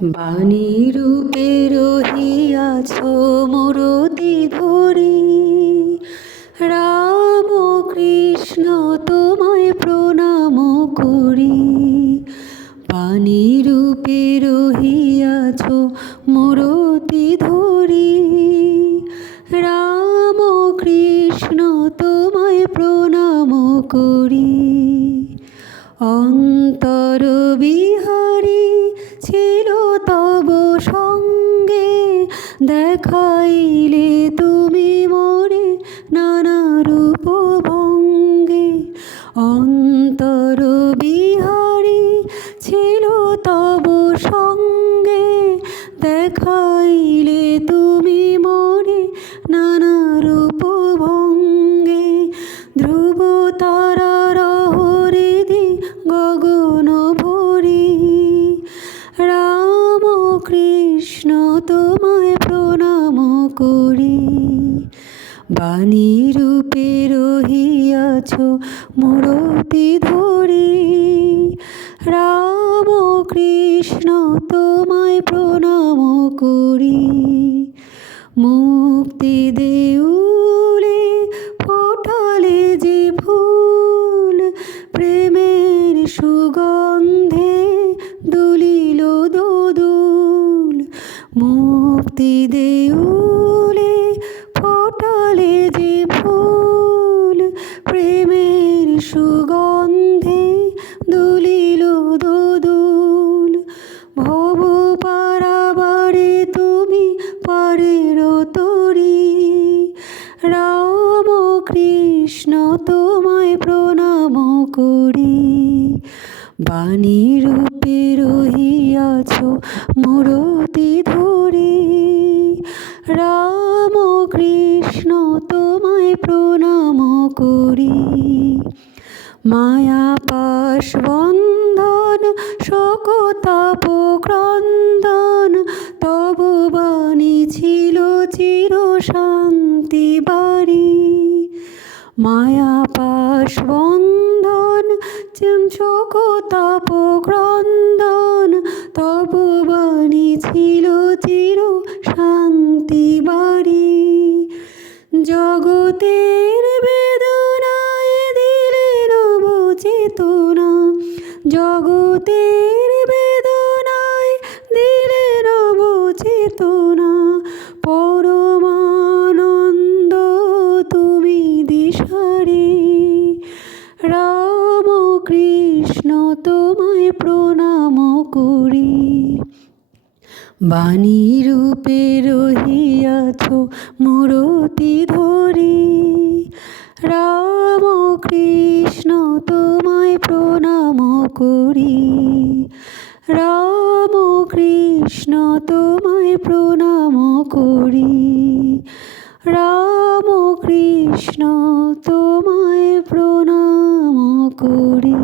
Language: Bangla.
বাণী রূপে রহিয়াছ মূরতি ধরি, রাম কৃষ্ণ তোমায় প্রণাম করি। বাণী রূপে রহিয়াছ মূরতি ধরি, রাম কৃষ্ণ তোমায় প্রণাম করি। অন্তর বিহারী ছিল তব সঙ্গে, দেখাইলে তুমি মোরে নানা রূপ ভঙ্গে। অন্তর বিহারী ছিল তব সঙ্গে, দেখাইলে তুমি মোরে নানা রূপ ভঙ্গে। ধ্রুব তারার হৃদি গগন ভরি, রাম কৃষ্ণ তোমায় প্রণাম করি। বাণী রূপে রহিয়াছ মূরতি ধরি, রাম কৃষ্ণ তোমায় প্রণাম করি। মুক্তি দেউলে ফোটালে যে ফুল, প্রেমের সুগন্ধে দুলিল দোদুল। মুক্তি দেউলে ফোটালে যে ফুল, প্রেমের সুগন্ধে দুলিল দোদুল। ভব পারাবারে তুমি পারের তরি, রাম কৃষ্ণ তোমায় প্রণাম করি। বাণী রূপে রহিয়াছ মূরতি ধরি, রাম কৃষ্ণ তোমায় প্রণাম করি। মায়া পাশ বন্ধন শোকতাপ ক্রন্দন, তব বাণী ছিল চির শান্তি বাড়ি। মায়া পাশ বন্ধন শোকতাপ ক্রন্দন, তব বাণী ছিল চির শান্তি বাড়ি। জগতের বেদনায় দিলে নব চেতনা, জগতের বেদনায় দিলে নব চেতনা। পরমানন্দ তুমি দিশারি, রাম কৃষ্ণ তোমায় প্রণাম করি। বাণী রূপে রহিয়াছ মূরতি ধরি, রাম কৃষ্ণ তোমায় প্রণাম করি। রাম কৃষ্ণ তোমায় প্রণাম করি, রাম কৃষ্ণ তোমায় প্রণাম করি।